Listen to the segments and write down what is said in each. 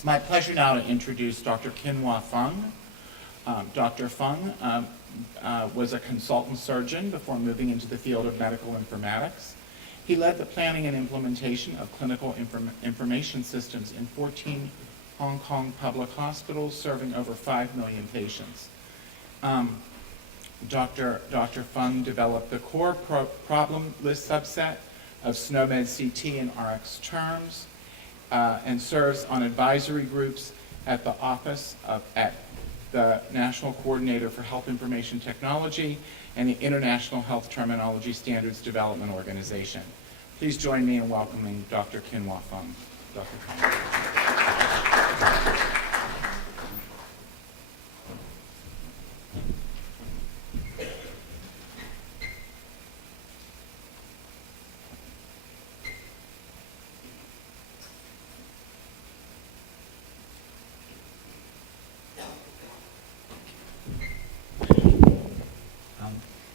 It's my pleasure now to introduce Dr. Kinhwa Fung. Dr. Fung was a consultant surgeon before moving into the field of medical informatics. He led the planning and implementation of clinical information systems in 14 Hong Kong public hospitals, serving over 5 million patients. Dr. Fung developed the core problem list subset of SNOMED CT and RxTerms, and serves on advisory groups at the office at the National Coordinator for Health Information Technology and the International Health Terminology Standards Development Organization. Please join me in welcoming Dr. Kinhwa Fung. Dr. Fung.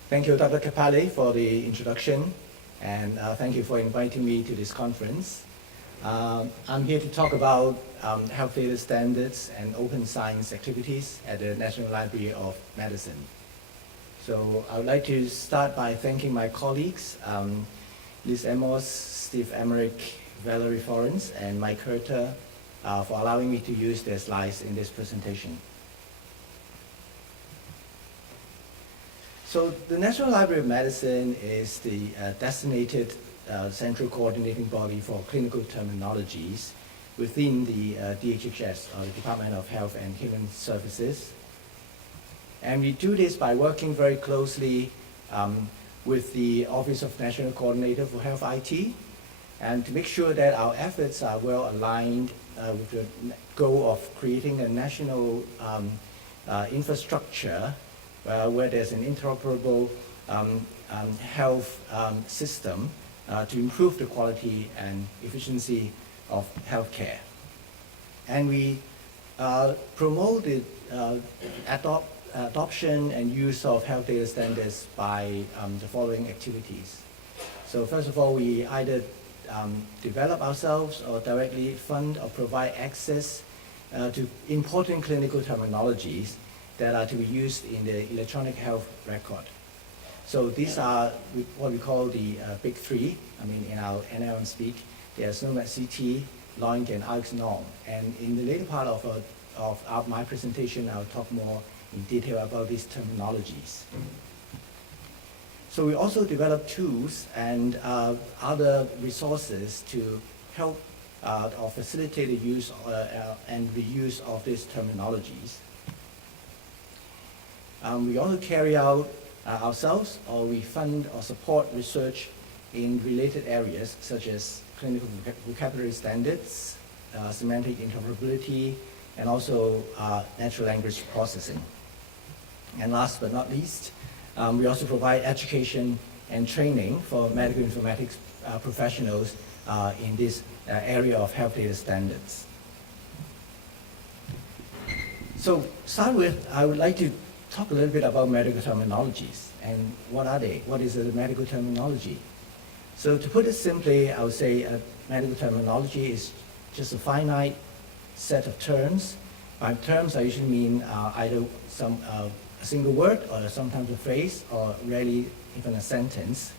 Thank you, Dr. Kapali, for the introduction, and thank you for inviting me to this conference. I'm here to talk about health data standards and open science activities at the National Library of Medicine. So I would like to start by thanking my colleagues, Liz Amos, Steve Emmerich, Valerie Florence, and Mike Herter for allowing me to use their slides in this presentation. So the National Library of Medicine is the designated central coordinating body for clinical terminologies within the DHHS, or the Department of Health and Human Services. And we do this by working very closely with the Office of National Coordinator for Health IT, and to make sure that our efforts are well aligned with the goal of creating a national infrastructure where there's an interoperable health system to improve the quality and efficiency of healthcare. And we promoted adoption and use of health data standards by the following activities. So first of all, we either develop ourselves or directly fund or provide access to important clinical terminologies that are to be used in the electronic health record. So these are what we call the big three. I mean, in our NLM speak, they are SNOMED CT, LINK, and RxNorm. And in the later part of my presentation, I'll talk more in detail about these terminologies. So we also develop tools and other resources to help or facilitate the use and reuse of these terminologies. We also carry out ourselves, or we fund or support research in related areas such as clinical vocabulary standards, semantic interoperability, and also natural language processing. And last but not least, we also provide education and training for medical informatics professionals in this area of health data standards. So start with, I would like to talk a little bit about medical terminologies and what are they? What is a medical terminology? So to put it simply, I would say a medical terminology is just a finite set of terms. By terms, I usually mean either a single word or sometimes a phrase or rarely even a sentence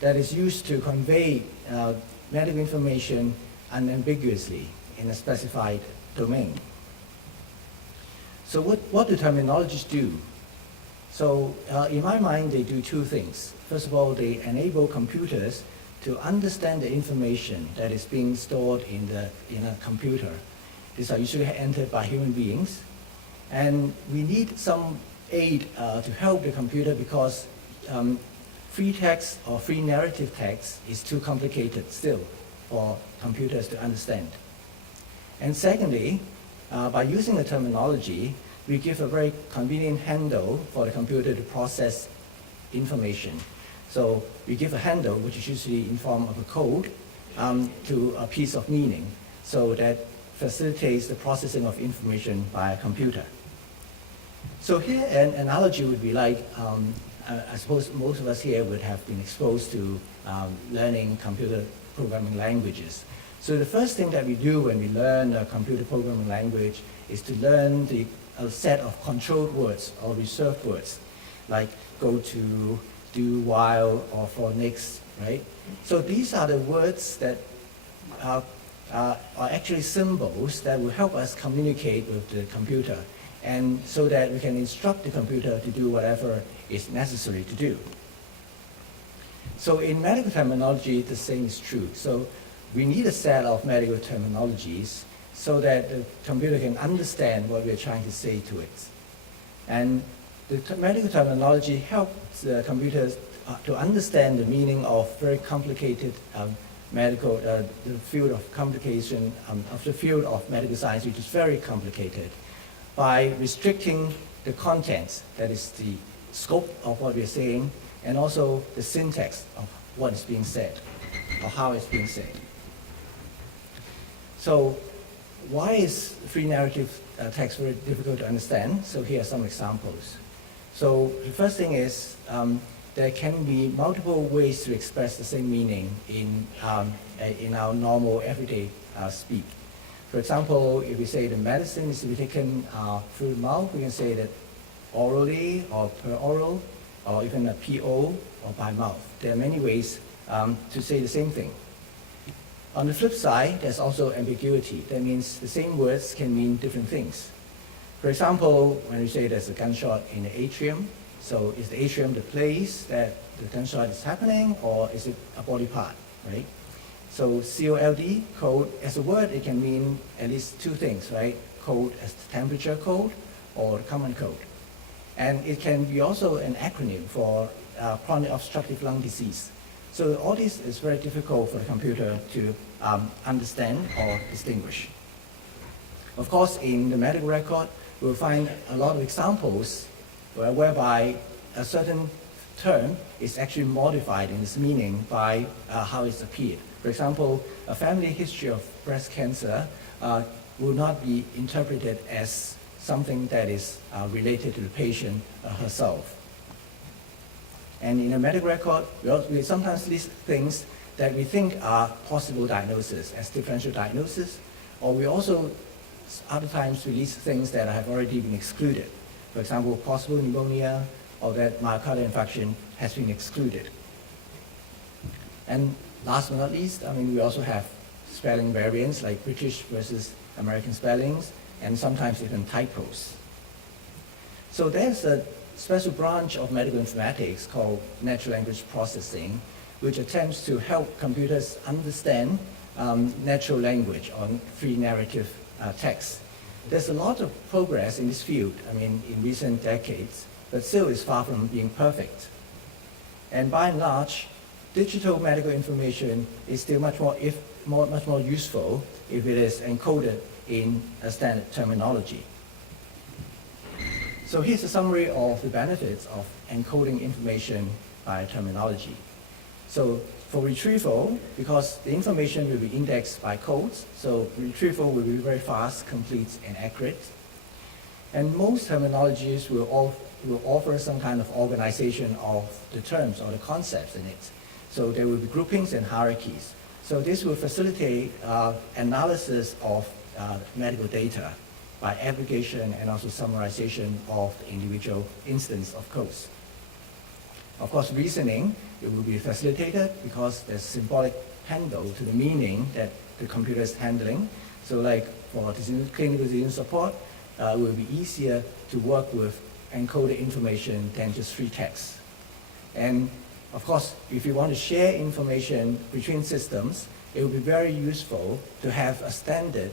that is used to convey medical information unambiguously in a specified domain. So what do terminologies do? So in my mind, they do two things. First of all, they enable computers to understand the information that is being stored in a computer. These are usually entered by human beings. And we need some aid to help the computer because free text or free narrative text is too complicated still for computers to understand. And secondly, by using the terminology, we give a very convenient handle for the computer to process information. So we give a handle, which is usually in form of a code, to a piece of meaning, so that facilitates the processing of information by a computer. So here an analogy would be like, I suppose most of us here would have been exposed to learning computer programming languages. So the first thing that we do when we learn a computer programming language is to learn a set of controlled words or reserved words, like go to, do, while, or for next, right? So these are the words that are actually symbols that will help us communicate with the computer, and so that we can instruct the computer to do whatever is necessary to do. So in medical terminology, the same is true. So we need a set of medical terminologies so that the computer can understand what we're trying to say to it. And the medical terminology helps the computers to understand the meaning of very complicated medical, the field of complication, of the field of medical science, which is very complicated, by restricting the contents, that is the scope of what we're saying, and also the syntax of what is being said, or how it's being said. So why is free narrative text very difficult to understand? So here are some examples. So the first thing is there can be multiple ways to express the same meaning in our normal everyday speak. For example, if we say the medicine is to be taken through the mouth, we can say that orally or per oral, or even a PO or by mouth. There are many ways to say the same thing. On the flip side, there's also ambiguity. That means the same words can mean different things. For example, when we say there's a gunshot in the atrium, so is the atrium the place that the gunshot is happening, or is it a body part, right? So COLD, cold, as a word, it can mean at least two things, right? Cold as the temperature cold, or common cold. And it can be also an acronym for chronic obstructive lung disease. So all this is very difficult for the computer to understand or distinguish. Of course, in the medical record, we'll find a lot of examples whereby a certain term is actually modified in its meaning by how it's appeared. For example, a family history of breast cancer will not be interpreted as something that is related to the patient herself. And in a medical record, we sometimes list things that we think are possible diagnoses as differential diagnosis, or we also other times we list things that have already been excluded. For example, possible pneumonia, or that myocardial infarction has been excluded. And last but not least, we also have spelling variants like British versus American spellings, and sometimes even typos. So there's a special branch of medical informatics called natural language processing, which attempts to help computers understand natural language or free narrative text. There's a lot of progress in this field, in recent decades, but still is far from being perfect. And by and large, digital medical information is still much more useful if it is encoded in a standard terminology. So here's a summary of the benefits of encoding information by terminology. So for retrieval, because the information will be indexed by codes, so retrieval will be very fast, complete, and accurate. And most terminologies will offer some kind of organization of the terms or the concepts in it. So there will be groupings and hierarchies. So this will facilitate analysis of medical data by aggregation and also summarization of the individual instance of codes. Of course, reasoning, it will be facilitated because there's symbolic handle to the meaning that the computer is handling. So like for clinical decision support, it will be easier to work with encoded information than just free text. And of course, if you want to share information between systems, it will be very useful to have a standard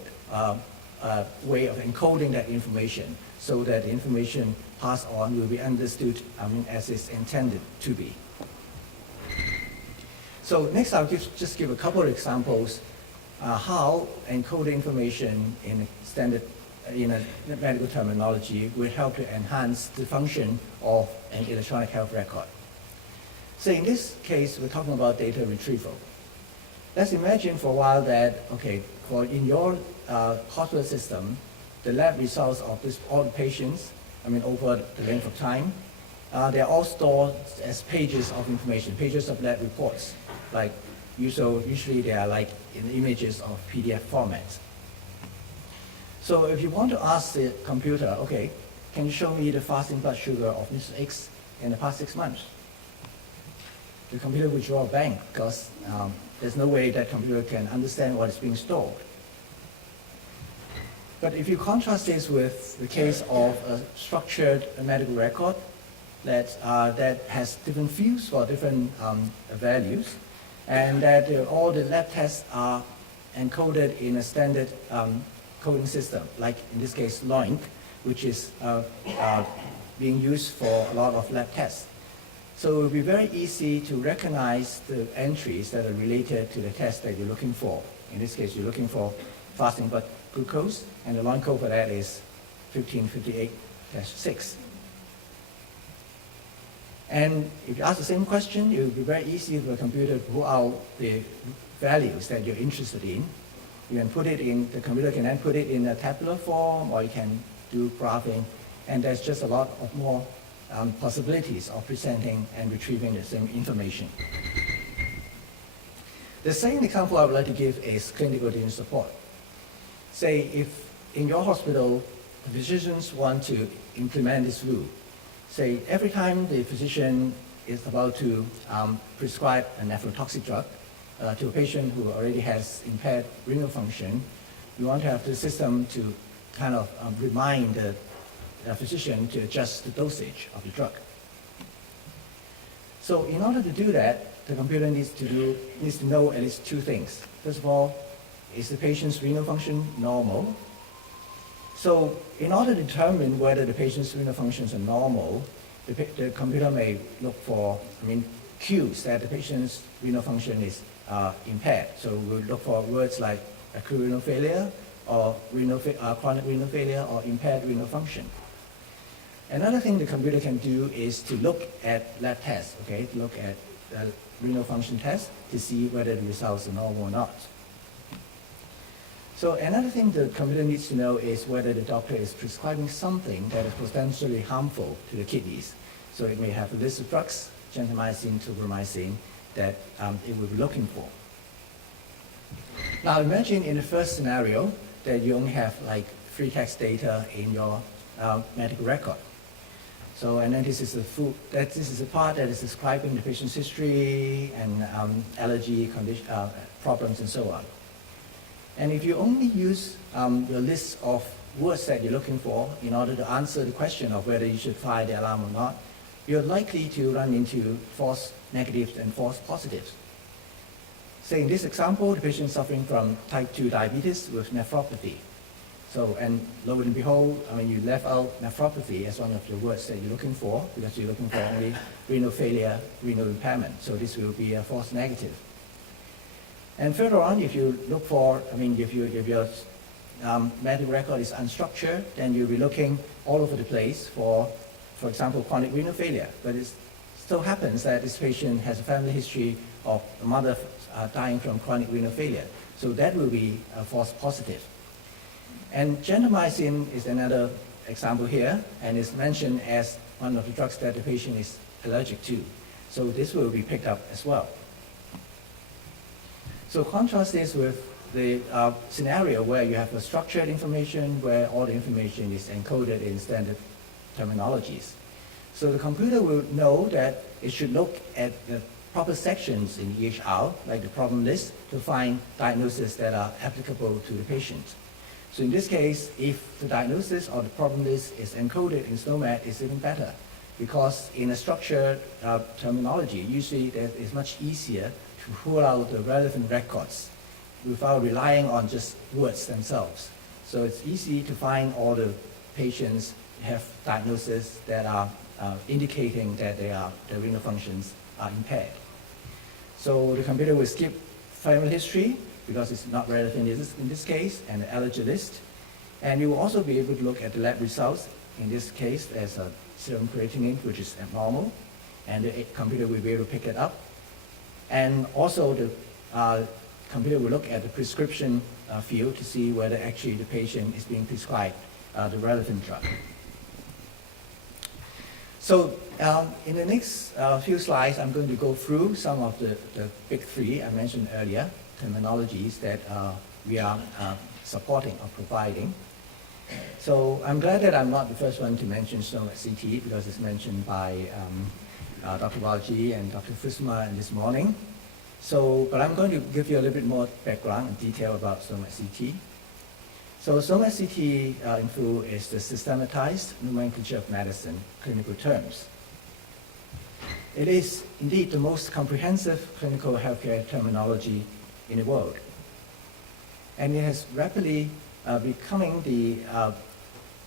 way of encoding that information so that the information passed on will be understood as it's intended to be. So next I'll just give a couple of examples how encoding information in a medical terminology will help to enhance the function of an electronic health record. So in this case, we're talking about data retrieval. Let's imagine for a while that, in your hospital system, the lab results of all the patients, over the length of time, they're all stored as pages of information, pages of lab reports, like Usually they are like in images of PDF formats. So if you want to ask the computer, okay, can you show me the fasting blood sugar of Mr. X in the past 6 months? The computer will draw a blank because there's no way that computer can understand what is being stored. But if you contrast this with the case of a structured medical record that has different fields for different values, and that all the lab tests are encoded in a standard coding system, like in this case LINK, which is being used for a lot of lab tests. So it will be very easy to recognize the entries that are related to the test that you're looking for. In this case, you're looking for fasting blood glucose, and the line code for that is 1558-6. And if you ask the same question, it will be very easy for the computer to pull out the values that you're interested in. You can put it in, the computer can then put it in a tabular form, or you can do graphing, and there's just a lot of more possibilities of presenting and retrieving the same information. The second example I would like to give is clinical decision support. Say if in your hospital, the physicians want to implement this rule. Say every time the physician is about to prescribe a nephrotoxic drug to a patient who already has impaired renal function, you want to have the system to kind of remind the physician to adjust the dosage of the drug. So in order to do that, the computer needs to know at least two things. First of all, is the patient's renal function normal? So in order to determine whether the patient's renal functions are normal, the computer may look for, cues that the patient's renal function is impaired. So we'll look for words like acute renal failure, or chronic renal failure, or impaired renal function. Another thing the computer can do is to look at lab tests, okay? To look at the renal function test to see whether the results are normal or not. So another thing the computer needs to know is whether the doctor is prescribing something that is potentially harmful to the kidneys. So it may have a list of drugs, gentamicin, tobramycin, that it will be looking for. Now imagine in the first scenario that you only have like free text data in your medical record. So, and then this is the part that is describing the patient's history and allergy problems and so on. And if you only use the list of words that you're looking for in order to answer the question of whether you should fire the alarm or not, you're likely to run into false negatives and false positives. Say in this example, the patient is suffering from type 2 diabetes with nephropathy. So, and lo and behold, you left out nephropathy as one of the words that you're looking for, because you're looking for only renal failure, renal impairment. So this will be a false negative. And further on, if you look for, if your medical record is unstructured, then you'll be looking all over the place for example, chronic renal failure. But it still happens that this patient has a family history of a mother dying from chronic renal failure. So that will be a false positive. And gentamicin is another example here, and is mentioned as one of the drugs that the patient is allergic to. So this will be picked up as well. So contrast this with the scenario where you have a structured information where all the information is encoded in standard terminologies. So the computer will know that it should look at the proper sections in EHR, like the problem list, to find diagnoses that are applicable to the patient. So in this case, if the diagnosis or the problem list is encoded in SNOMED, it's even better, because in a structured terminology, usually it's much easier to pull out the relevant records without relying on just words themselves. So it's easy to find all the patients have diagnoses that are indicating that their renal functions are impaired. So the computer will skip family history because it's not relevant in this case, and the allergy list. And you will also be able to look at the lab results. In this case, there's a serum creatinine, which is abnormal, and the computer will be able to pick it up. And also the computer will look at the prescription field to see whether actually the patient is being prescribed the relevant drug. So in the next few slides, I'm going to go through some of the big three I mentioned earlier, terminologies that we are supporting or providing. So I'm glad that I'm not the first one to mention SNOMED CT because it's mentioned by Dr. Walji and Dr. Fusma this morning. So, but I'm going to give you a little bit more background and detail about SNOMED CT. So SNOMED CT in full is the systematized nomenclature of medicine clinical terms. It is indeed the most comprehensive clinical healthcare terminology in the world. And it has rapidly becoming the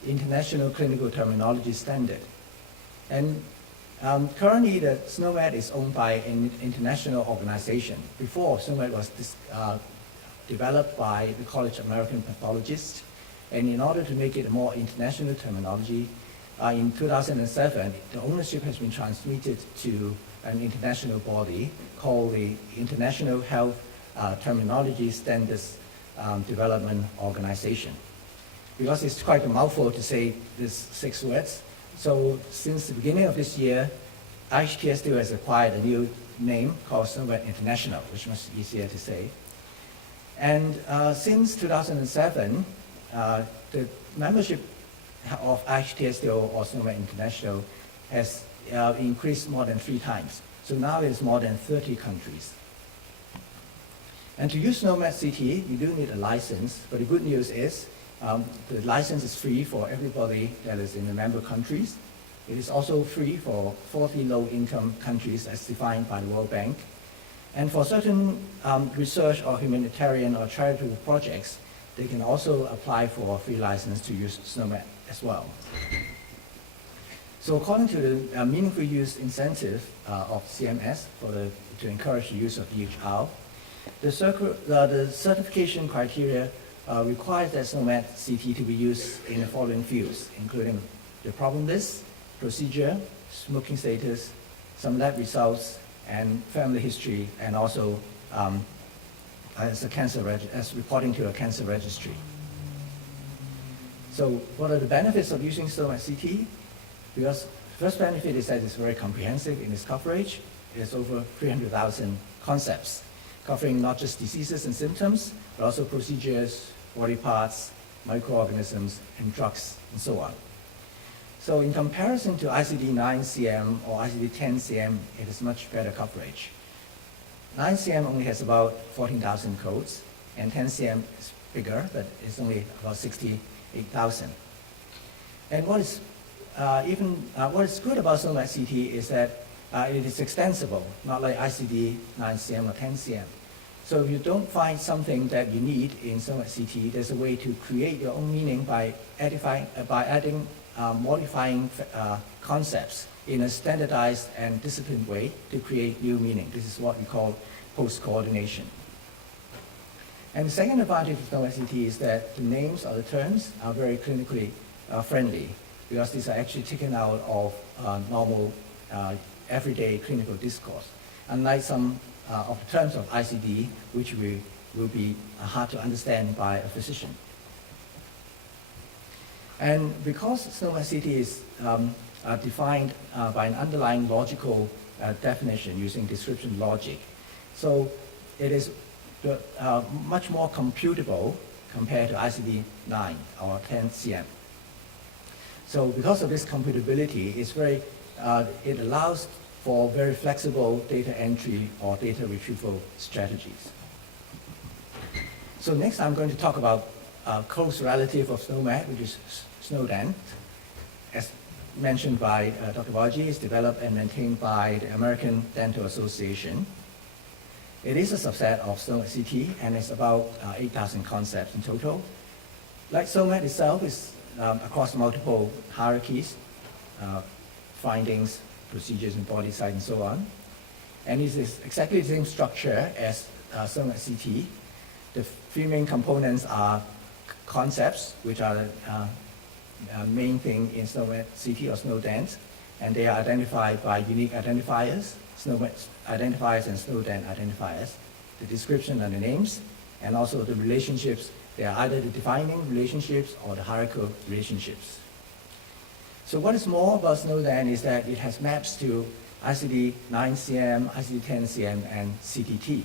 international clinical terminology standard. And currently the SNOMED is owned by an international organization. Before, SNOMED was developed by the College of American Pathologists. And in order to make it a more international terminology, in 2007, the ownership has been transmitted to an international body called the International Health Terminology Standards Development Organization. Because it's quite a mouthful to say these 6 words. So since the beginning of this year, RxTerms has acquired a new name called SNOMED International, which is much easier to say. And since 2007, the membership of RxTerms or SNOMED International has increased more than 3 times. So now it's more than 30 countries. And to use SNOMED CT, you do need a license, but the good news is the license is free for everybody that is in the member countries. It is also free for 40 low-income countries as defined by the World Bank. And for certain research or humanitarian or charitable projects, they can also apply for a free license to use SNOMED as well. So according to the meaningful use incentive of CMS to encourage the use of EHR, the certification criteria requires that SNOMED CT to be used in the following fields, including the problem list, procedure, smoking status, some lab results, and family history, and also as reporting to a cancer registry. So what are the benefits of using SNOMED CT? Because the first benefit is that it's very comprehensive in its coverage. There's over 300,000 concepts, covering not just diseases and symptoms, but also procedures, body parts, microorganisms, and drugs, and so on. So in comparison to ICD-9-CM or ICD-10-CM, it is much better coverage. 9-CM only has about 14,000 codes, and 10-CM is bigger, but it's only about 68,000. And what is good about SNOMED CT is that it is extensible, not like ICD-9-CM or 10-CM. So if you don't find something that you need in SNOMED CT, there's a way to create your own meaning by adding, modifying concepts in a standardized and disciplined way to create new meaning. This is what we call post-coordination. And the second advantage of SNOMED CT is that the names of the terms are very clinically friendly, because these are actually taken out of normal everyday clinical discourse, unlike some of the terms of ICD, which will be hard to understand by a physician. And because SNOMED CT is defined by an underlying logical definition using description logic, so it is much more computable compared to ICD-9 or 10-CM. So because of this computability, it allows for very flexible data entry or data retrieval strategies. So next I'm going to talk about a close relative of SNOMED, which is SNODENT. As mentioned by Dr. Walji, is developed and maintained by the American Dental Association. It is a subset of SNOMED CT, and it's about 8,000 concepts in total. Like SNOMED itself, is across multiple hierarchies, findings, procedures, and body size, and so on. And it is exactly the same structure as SNOMED CT. The 3 main components are concepts, which are the main thing in SNOMED CT or SNODENT, and they are identified by unique identifiers, SNOMED identifiers and SNODENT identifiers. The description and the names, and also the relationships. They are either the defining relationships or the hierarchical relationships. So what is more about SNOMED is that it has maps to ICD-9-CM, ICD-10-CM, and CTT.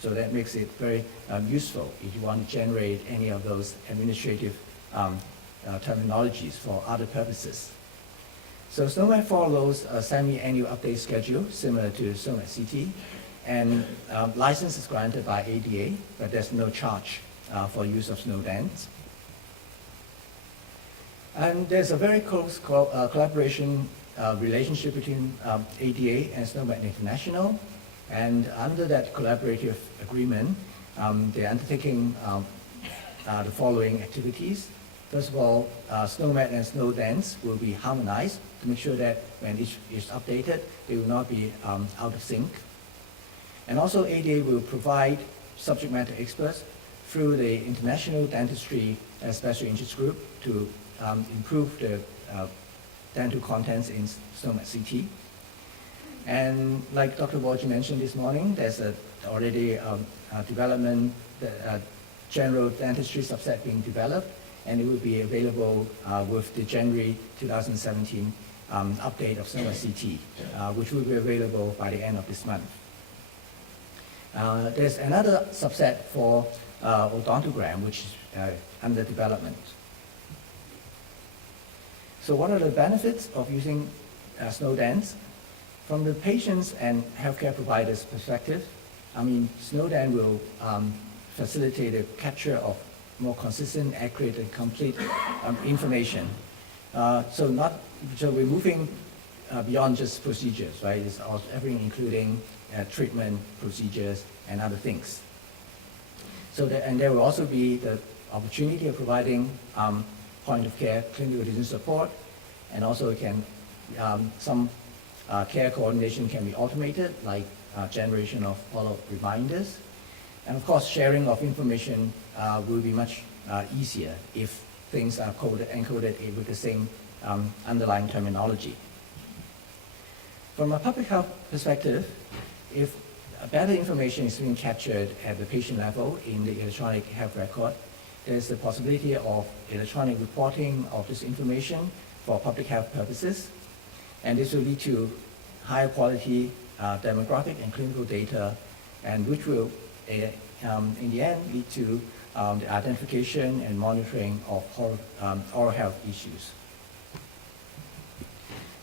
So that makes it very useful if you want to generate any of those administrative terminologies for other purposes. So SNOMED follows a semi-annual update schedule similar to SNOMED CT, and license is granted by ADA, but there's no charge for use of SNOMED. And there's a very close collaboration relationship between ADA and SNOMED International. And under that collaborative agreement, they're undertaking the following activities. First of all, SNOMED and SNOMED will be harmonized to make sure that when each is updated, it will not be out of sync. And also ADA will provide subject matter experts through the International Dentistry Special Interest Group to improve the dental contents in SNOMED CT. And like Dr. Walji mentioned this morning, there's already a development, general dentistry subset being developed, and it will be available with the January 2017 update of SNOMED CT, which will be available by the end of this month. There's another subset for odontogram, which is under development. So what are the benefits of using SNOMED? From the patients and healthcare providers' perspective, I mean, SNOMED will facilitate the capture of more consistent, accurate, and complete information. So we're moving beyond just procedures, right? It's also everything, including treatment procedures and other things. So and there will also be the opportunity of providing point-of-care clinical decision support, and also some care coordination can be automated, like generation of follow-up reminders. And of course, sharing of information will be much easier if things are encoded with the same underlying terminology. From a public health perspective, if better information is being captured at the patient level in the electronic health record, there's the possibility of electronic reporting of this information for public health purposes. And this will lead to higher quality demographic and clinical data, and which will, in the end, lead to the identification and monitoring of oral health issues.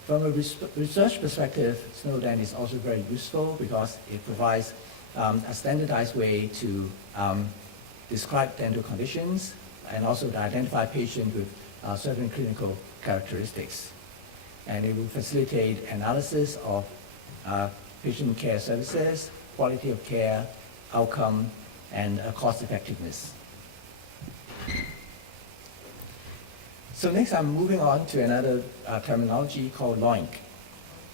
From a research perspective, SNOMED is also very useful because it provides a standardized way to describe dental conditions and also to identify patients with certain clinical characteristics. And it will facilitate analysis of patient care services, quality of care, outcome, and cost effectiveness. So next I'm moving on to another terminology called LOINC.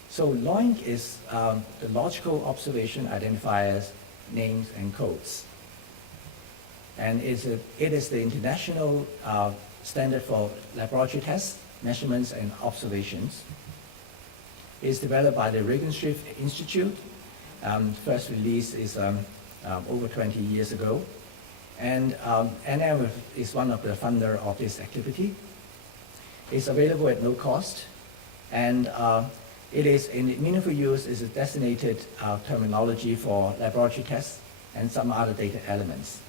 So LOINC is the logical observation identifiers, names, and codes. And it is the international standard for laboratory tests, measurements, and observations. It's developed by the Regenstrief Institute. First release is over 20 years ago. And NLM is one of the funder of this activity. It's available at no cost. And it is in meaningful use is a designated terminology for laboratory tests and some other data elements.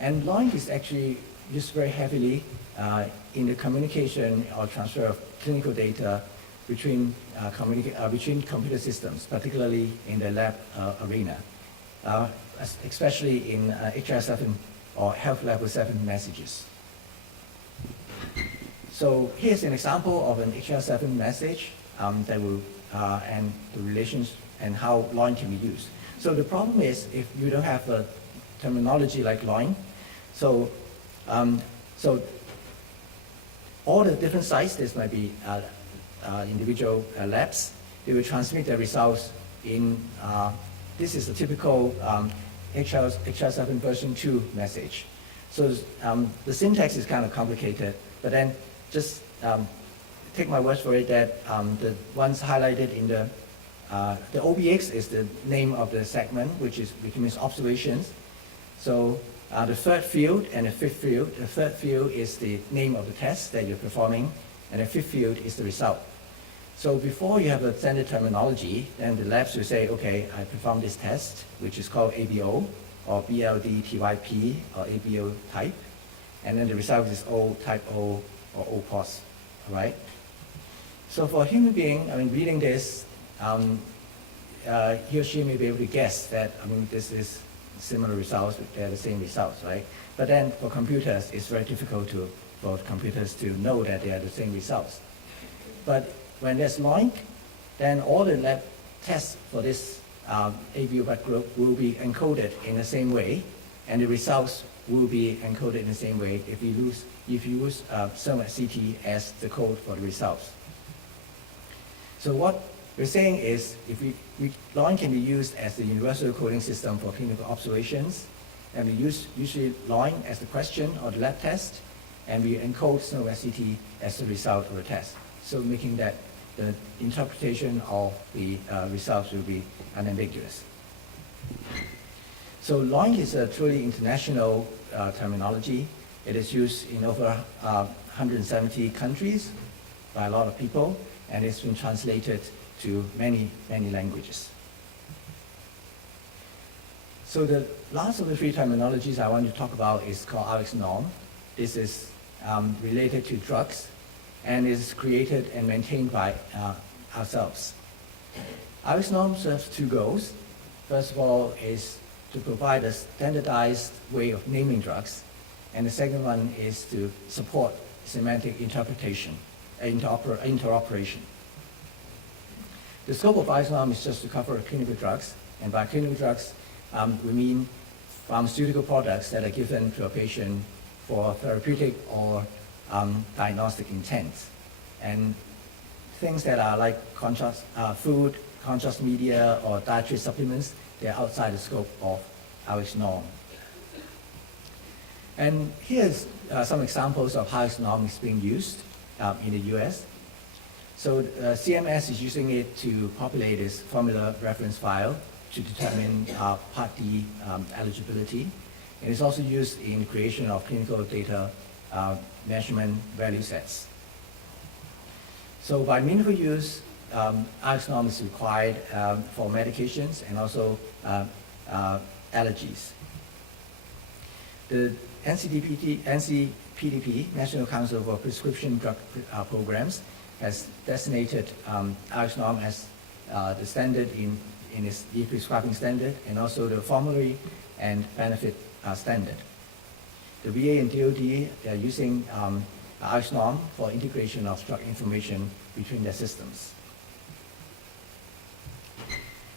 And LOINC is actually used very heavily in the communication or transfer of clinical data between computer systems, particularly in the lab arena, especially in HR7 or health level 7 messages. So here's an example of an HR7 message that will, and the relations and how LOINC can be used. So the problem is if you don't have a terminology like LOINC, so all the different sites, this might be individual labs, they will transmit the results in, this is a typical HR7 version 2 message. So the syntax is kind of complicated, but then just take my word for it that the ones highlighted in the OBX is the name of the segment, which means observations. So the third field and the fifth field, the third field is the name of the test that you're performing, And the fifth field is the result. So before you have a standard terminology, then the labs will say, okay, I performed this test, which is called ABO, or BLD-TYP, or ABO type. And then the result is O, type O, or O pos, all right? So for a human being, I mean, reading this, he or she may be able to guess that, I mean, this is similar results, they're the same results, right? But then for computers, it's very difficult for computers to know that they are the same results. But when there's LINK, then all the lab tests for this ABO blood group will be encoded in the same way, and the results will be encoded in the same way if you use SNOMED CT as the code for the results. So what we're saying is, if LINK can be used as the universal coding system for clinical observations, and we use usually LINK as the question or the lab test, and we encode SNOMED CT as the result of the test. So making that the interpretation of the results will be unambiguous. So LINK is a truly international terminology. It is used in over 170 countries by a lot of people, and it's been translated to many, many languages. So the last of the three terminologies I want to talk about is called RxNorm. This is related to drugs, and is created and maintained by ourselves. RxNorm serves two goals. First of all is to provide a standardized way of naming drugs, and the second one is to support semantic interpretation, interoperation. The scope of RxNorm is just to cover clinical drugs, and by clinical drugs, we mean pharmaceutical products that are given to a patient for therapeutic or diagnostic intent. And things that are like food, contrast media, or dietary supplements, they're outside the scope of RxNorm. And here's some examples of how RxNorm is being used in the US. So CMS is using it to populate this formula reference file to determine Part D eligibility. And it's also used in the creation of clinical data measurement value sets. So by meaningful use, RxNorm is required for medications and also allergies. The NCPDP, National Council for Prescription Drug Programs, has designated RxNorm as the standard in its e-prescribing standard, and also the formulary and benefit standard. The VA and DoD are using RxNorm for integration of drug information between their systems.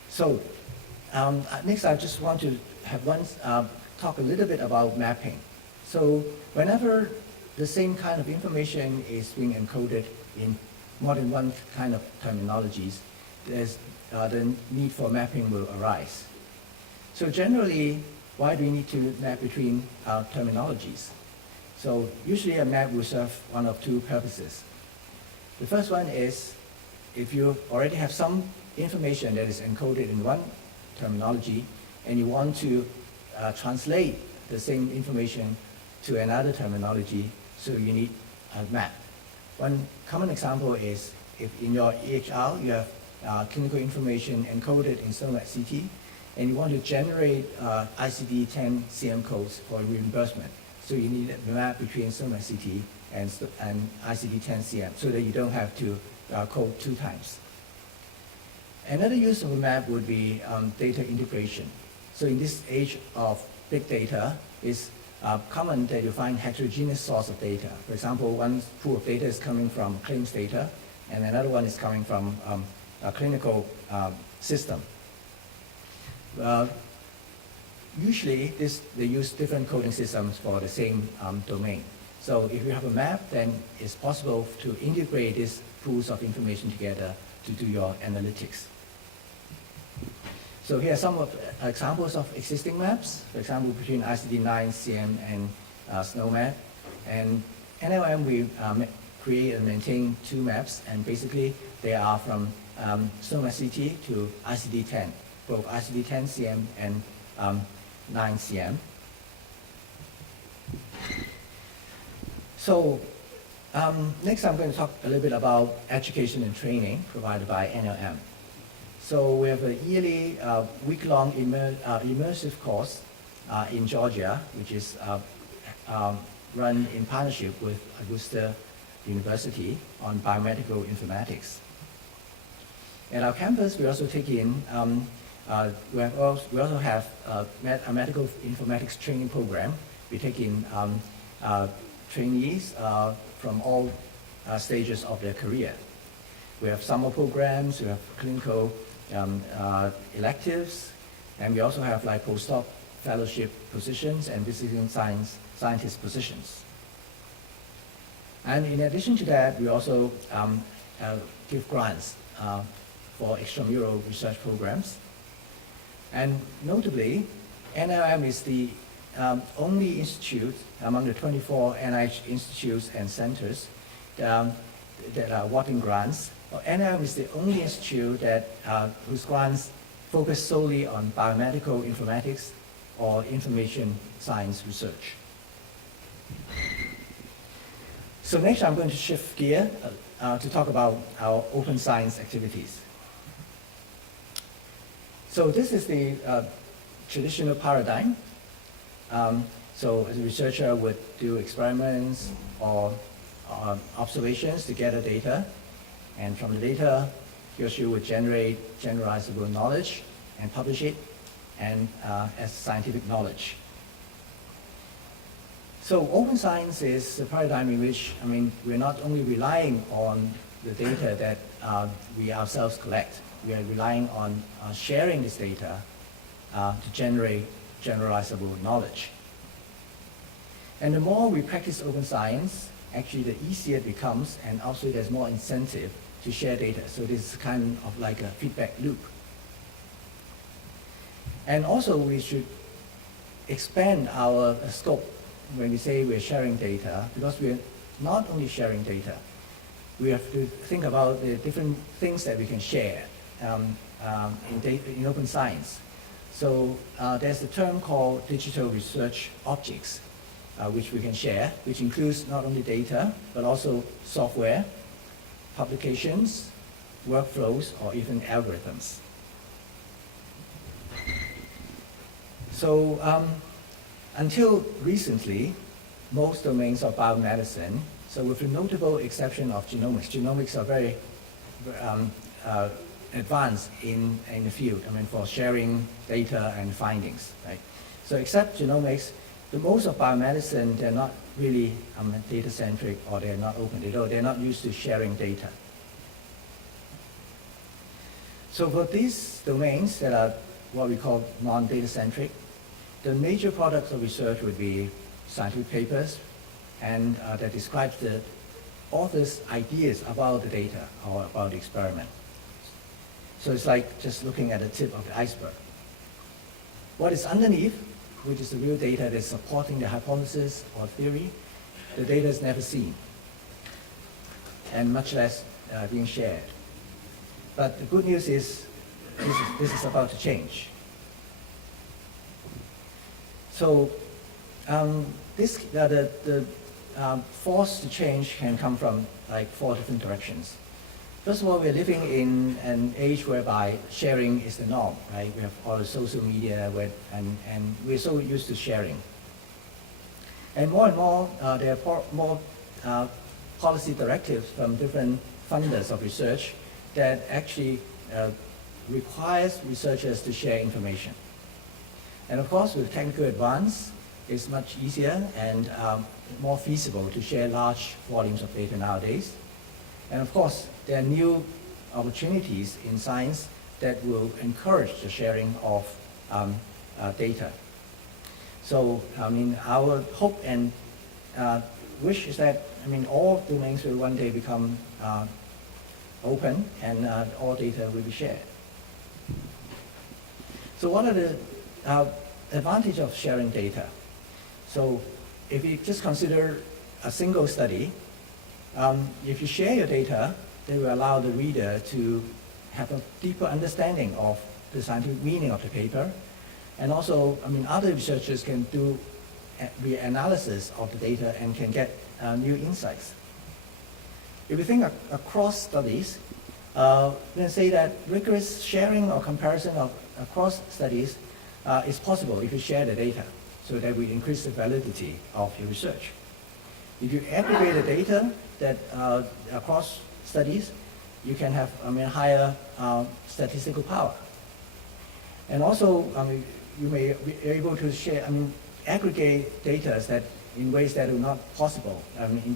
So next, I just want to talk a little bit about mapping. So whenever the same kind of information is being encoded in more than one kind of terminologies, there's the need for mapping will arise. So generally, why do we need to map between terminologies? So usually a map will serve one of two purposes. The first one is if you already have some information that is encoded in one terminology and you want to translate the same information to another terminology, so you need a map. One common example is if in your EHR you have clinical information encoded in SNOMED CT, and you want to generate ICD-10 CM codes for reimbursement. So you need a map between SNOMED CT and ICD-10 CM so that you don't have to code two times. Another use of a map would be data integration. So in this age of big data, it's common that you find heterogeneous source of data. For example, one pool of data is coming from claims data, and another one is coming from a clinical system. Usually, they use different coding systems for the same domain. So if you have a map, then it's possible to integrate these pools of information together to do your analytics. So here are some of examples of existing maps, for example, between ICD-9, CM, and SNOMED. And NLM, we create and maintain two maps, and basically they are from SNOMED CT to ICD-10, both ICD-10 CM and 9 CM. So Next, I'm going to talk a little bit about education and training provided by NLM. So we have a yearly week-long immersive course in Georgia, which is run in partnership with Augusta University on biomedical informatics. At our campus, we also take in, we also have a medical informatics training program. We take in trainees from all stages of their career. We have summer programs, we have clinical electives, and we also have like postdoc fellowship positions and visiting scientist positions. And in addition to that, we also give grants for extramural research programs. And notably, NLM is the only institute among the 24 NIH institutes and centers that are awarding grants. NLM is the only institute that whose grants focus solely on biomedical informatics or information science research. So next I'm going to shift gear to talk about our open science activities. So this is the traditional paradigm. So as a researcher would do experiments or observations to gather data, and from the data, he or she would generate generalizable knowledge and publish it and as scientific knowledge. So open science is a paradigm in which, we're not only relying on the data that we ourselves collect, we are relying on sharing this data to generate generalizable knowledge. And the more we practice open science, actually the easier it becomes, and also there's more incentive to share data. So this is kind of like a feedback loop. And also we should expand our scope when we say we're sharing data, because we're not only sharing data, we have to think about the different things that we can share in open science. So there's a term called digital research objects, which we can share, which includes not only data, but also software, publications, workflows, or even algorithms. So until recently, most domains of biomedicine, so with the notable exception of genomics are very advanced in the field, for sharing data and findings, right? So except genomics, the most of biomedicine, they're not really data-centric, or they're not open. They're not used to sharing data. So for these domains that are what we call non-data-centric, the major products of research would be scientific papers, and that describes the author's ideas about the data or about the experiment. So it's like just looking at the tip of the iceberg. What is underneath, which is the real data that's supporting the hypothesis or theory, the data is never seen, and much less being shared. But the good news is this is about to change. So the force to change can come from like 4 different directions. First of all, we're living in an age whereby sharing is the norm, right? We have all the social media, and we're so used to sharing. And more, there are more policy directives from different funders of research that actually requires researchers to share information. And of course, with technical advance, it's much easier and more feasible to share large volumes of data nowadays. And of course, there are new opportunities in science that will encourage the sharing of data. So, our hope and wish is that, all domains will one day become open, and all data will be shared. So what are the advantages of sharing data? So if you just consider a single study, if you share your data, they will allow the reader to have a deeper understanding of the scientific meaning of the paper. And also, other researchers can do the analysis of the data and can get new insights. If we think across studies, we can say that rigorous sharing or comparison of across studies is possible if you share the data, so that we increase the validity of your research. If you aggregate the data that across studies, you can have higher statistical power. And also, you may be able to share, aggregate data that in ways that are not possible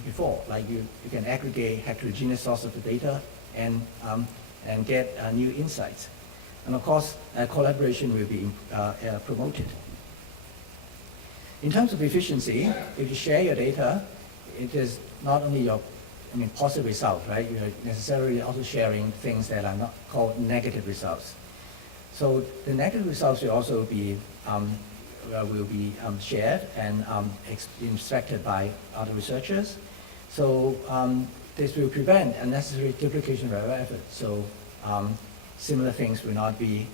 before. Like you can aggregate heterogeneous source of the data and get new insights. And of course, collaboration will be promoted. In terms of efficiency, if you share your data, it is not only your positive result, right? You're necessarily also sharing things that are not called negative results. So the negative results will also be shared and extracted by other researchers. So this will prevent unnecessary duplication of our effort. So similar things will not be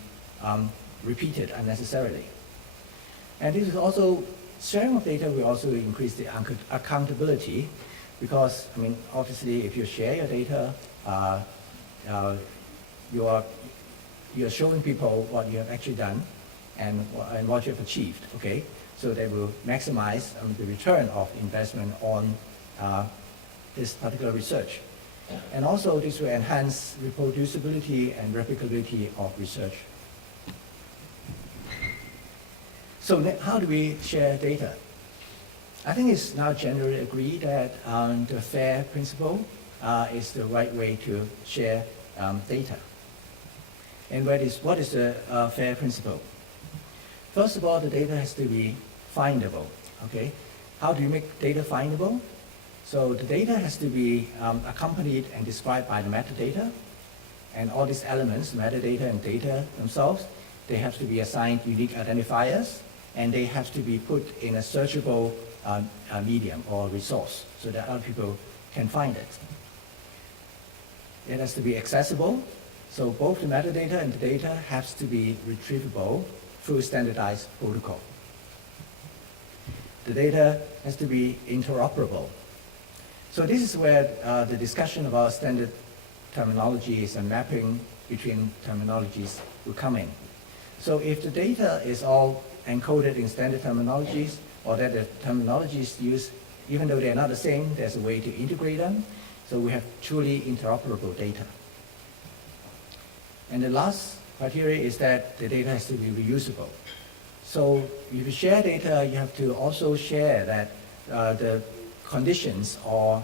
repeated unnecessarily. And this is also, sharing of data will also increase the accountability, because obviously if you share your data, you're showing people what you have actually done and what you have achieved, okay? So they will maximize the return of investment on this particular research. And also this will enhance reproducibility and replicability of research. So how do we share data? I think it's now generally agreed that the FAIR principle is the right way to share data. And what is the FAIR principle? First of all, the data has to be findable, okay? How do you make data findable? So the data has to be accompanied and described by the metadata, and all these elements, metadata and data themselves, they have to be assigned unique identifiers, and they have to be put in a searchable medium or resource so that other people can find it. It has to be accessible, so both the metadata and the data has to be retrievable through standardized protocol. The data has to be interoperable. So this is where the discussion about standard terminologies and mapping between terminologies will come in. So if the data is all encoded in standard terminologies, or that the terminologies used, even though they're not the same, there's a way to integrate them. So we have truly interoperable data. And the last criteria is that the data has to be reusable. So if you share data, you have to also share that the conditions or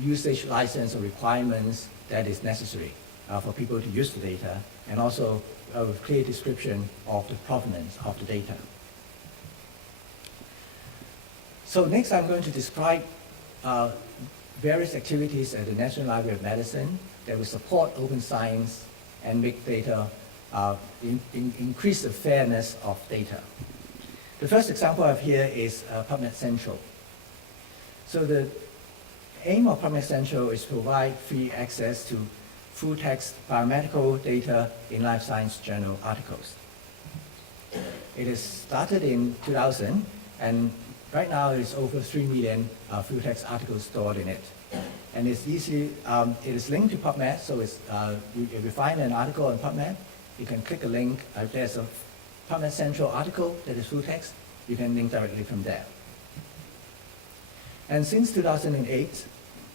usage license or requirements that is necessary for people to use the data, and also a clear description of the provenance of the data. So next I'm going to describe various activities at the National Library of Medicine that will support open science and make data, increase the fairness of data. The first example I have here is PubMed Central. So the aim of PubMed Central is to provide free access to full-text biomedical data in life science journal articles. It is started in 2000, and right now there's over 3 million full-text articles stored in it. And it's easily, it is linked to PubMed, so it's, if you find an article on PubMed, you can click a link. If there's a PubMed Central article that is full-text, you can link directly from there. And since 2008,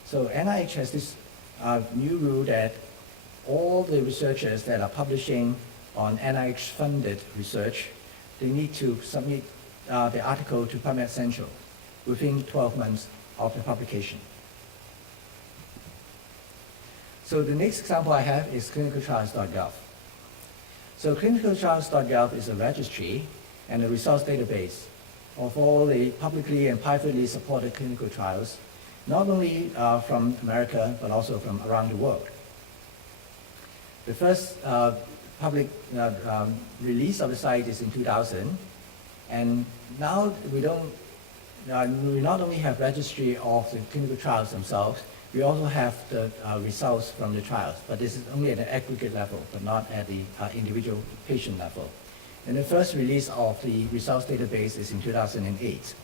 so NIH has this new rule that all the researchers that are publishing on NIH-funded research, they need to submit the article to PubMed Central within 12 months of the publication. So the next example I have is clinicaltrials.gov. So clinicaltrials.gov is a registry and a resource database of all the publicly and privately supported clinical trials, not only from America, but also from around the world. The first public release of the site is in 2000, and now we not only have registry of the clinical trials themselves, we also have the results from the trials, but this is only at the aggregate level, but not at the individual patient level. And the first release of the results database is in 2008.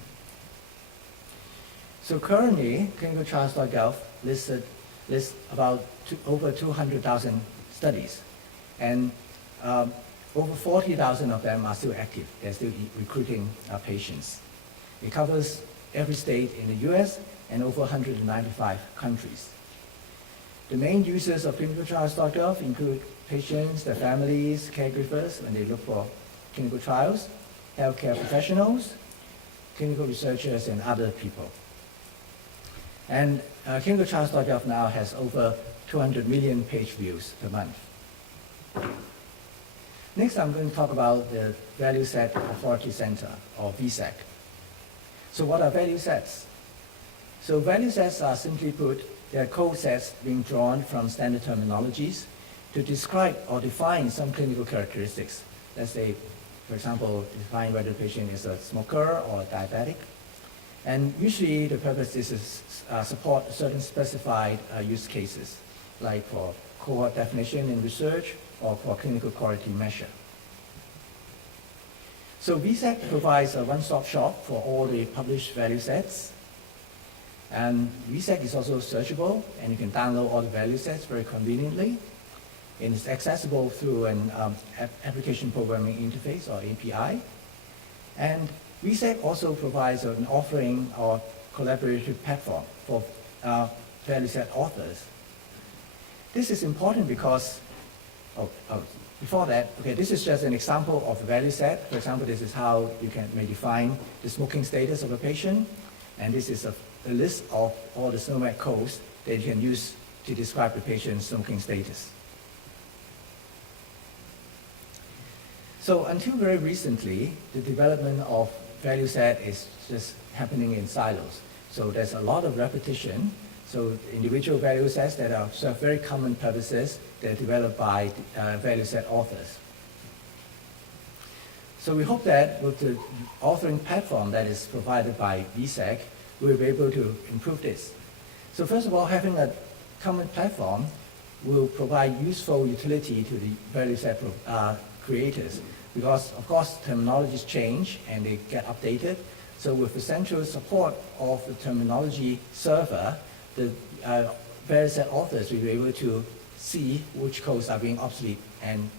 So currently, clinicaltrials.gov listed lists about over 200,000 studies. And over 40,000 of them are still active. They're still recruiting patients. It covers every state in the US and over 195 countries. The main users of clinicaltrials.gov include patients, their families, caregivers when they look for clinical trials, healthcare professionals, clinical researchers, and other people. And clinicaltrials.gov now has over 200 million page views per month. Next, I'm going to talk about the Value Set Authority Center, or VSAC. So what are value sets? So value sets are, simply put, they're code sets being drawn from standard terminologies to describe or define some clinical characteristics. Let's say, for example, define whether the patient is a smoker or a diabetic. And usually the purpose is to support certain specified use cases, like for cohort definition in research or for clinical quality measure. So VSAC provides a one-stop shop for all the published value sets. And VSAC is also searchable, and you can download all the value sets very conveniently. And it's accessible through an application programming interface, or API. And VSAC also provides an offering or collaborative platform for value set authors. This is important because, before that, okay, this is just an example of a value set. For example, this is how you may define the smoking status of a patient. And this is a list of all the SNOMED codes that you can use to describe the patient's smoking status. So until very recently, the development of value set is just happening in silos. So there's a lot of repetition. So individual value sets that serve very common purposes, they're developed by value set authors. So we hope that with the authoring platform that is provided by VSAC, we'll be able to improve this. So first of all, having a common platform will provide useful utility to the value set creators, because of course terminologies change and they get updated. So with the central support of the terminology server, the value set authors will be able to see which codes are being obsolete, and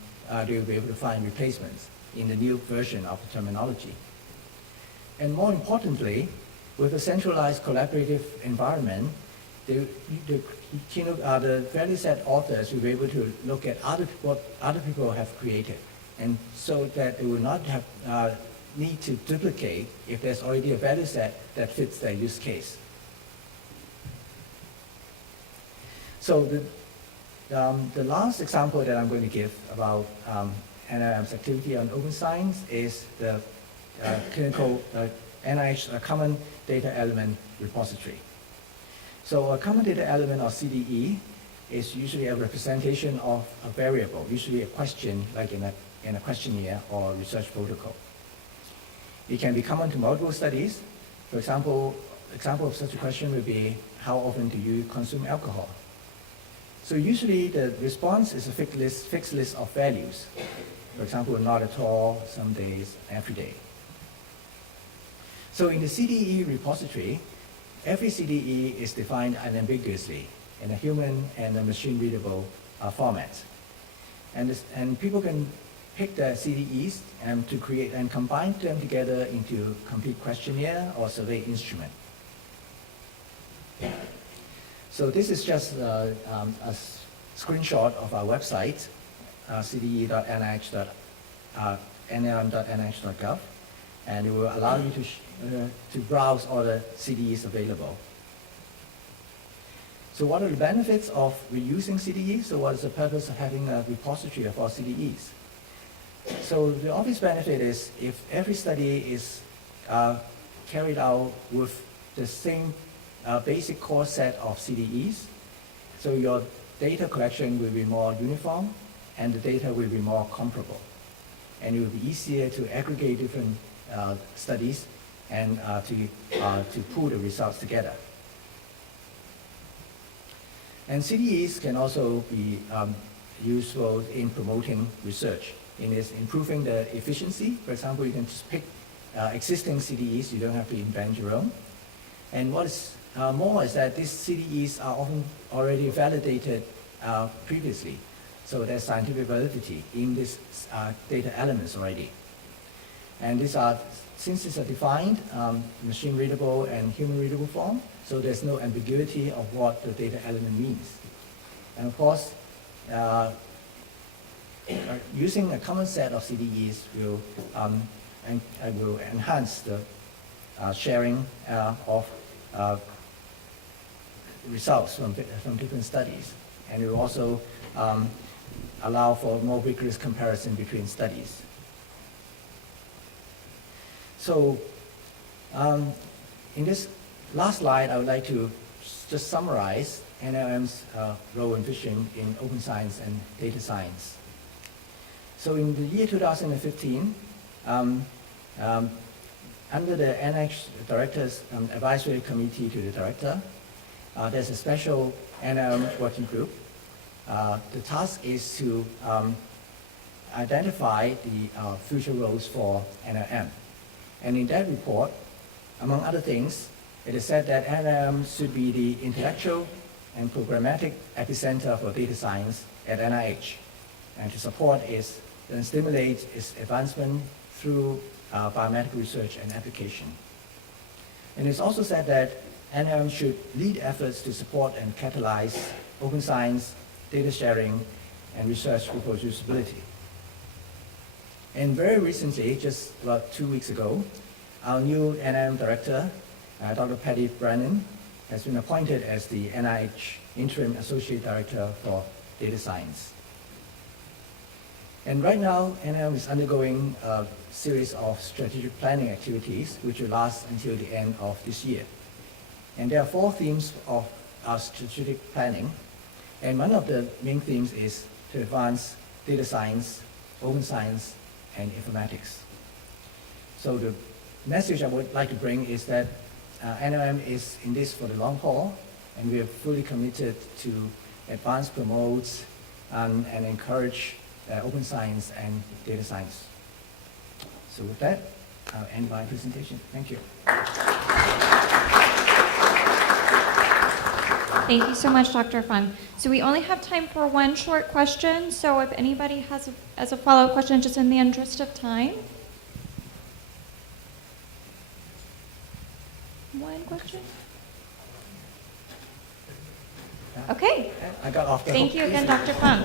they will be able to find replacements in the new version of the terminology. And more importantly, with a centralized collaborative environment, the value set authors will be able to look at what other people have created, and so that they will not have need to duplicate if there's already a value set that fits their use case. So the last example that I'm going to give about NLM's activity on open science is the clinical NIH Common Data Element Repository. So a common data element, or CDE, is usually a representation of a variable, usually a question, like in a questionnaire or research protocol. It can be common to multiple studies. For example of such a question would be, how often do you consume alcohol? So usually the response is a fixed list of values. For example, not at all, some days, every day. So in the CDE repository, every CDE is defined unambiguously in a human and a machine-readable format. And people can pick the CDEs and to create and combine them together into complete questionnaire or survey instrument. So this is just a screenshot of our website, cde.nlm.nih.gov, and it will allow you to browse all the CDEs available. So what are the benefits of reusing CDEs? So what is the purpose of having a repository of all CDEs? So the obvious benefit is if every study is carried out with the same basic core set of CDEs, so your data collection will be more uniform and the data will be more comparable. And it will be easier to aggregate different studies and to pool the results together. And CDEs can also be useful in promoting research, in improving the efficiency. For example, you can just pick existing CDEs, you don't have to invent your own. And what is more is that these CDEs are often already validated previously. So there's scientific validity in these data elements already. And since these are defined, machine readable and human readable form, so there's no ambiguity of what the data element means. And of course, using a common set of CDEs will enhance the sharing of results from different studies. And it will also allow for more rigorous comparison between studies. So in this last slide, I would like to just summarize NLM's role and vision in open science and data science. So in the year 2015, under the NH Director's Advisory Committee to the Director, there's a special NLM working group. The task is to identify the future roles for NLM. And in that report, among other things, it is said that NLM should be the intellectual and programmatic epicenter for data science at NIH, and to support and stimulate its advancement through biomedical research and application. And it's also said that NLM should lead efforts to support and catalyze open science, data sharing, and research reproducibility. And very recently, just about 2 weeks ago, our new NLM director, Dr. Patty Brennan, has been appointed as the NIH Interim Associate Director for Data Science. And right now, NLM is undergoing a series of strategic planning activities which will last until the end of this year. And there are 4 themes of our strategic planning. And one of the main themes is to advance data science, open science, and informatics. So the message I would like to bring is that NLM is in this for the long haul, and we are fully committed to advance, promote, and encourage open science and data science. So with that, I'll end my presentation. Thank you. Thank you so much, Dr. Fung. So we only have time for one short question, so if anybody has a follow-up question, just in the interest of time. One question? Okay. I got off the Thank hook. you again, Dr. Fung.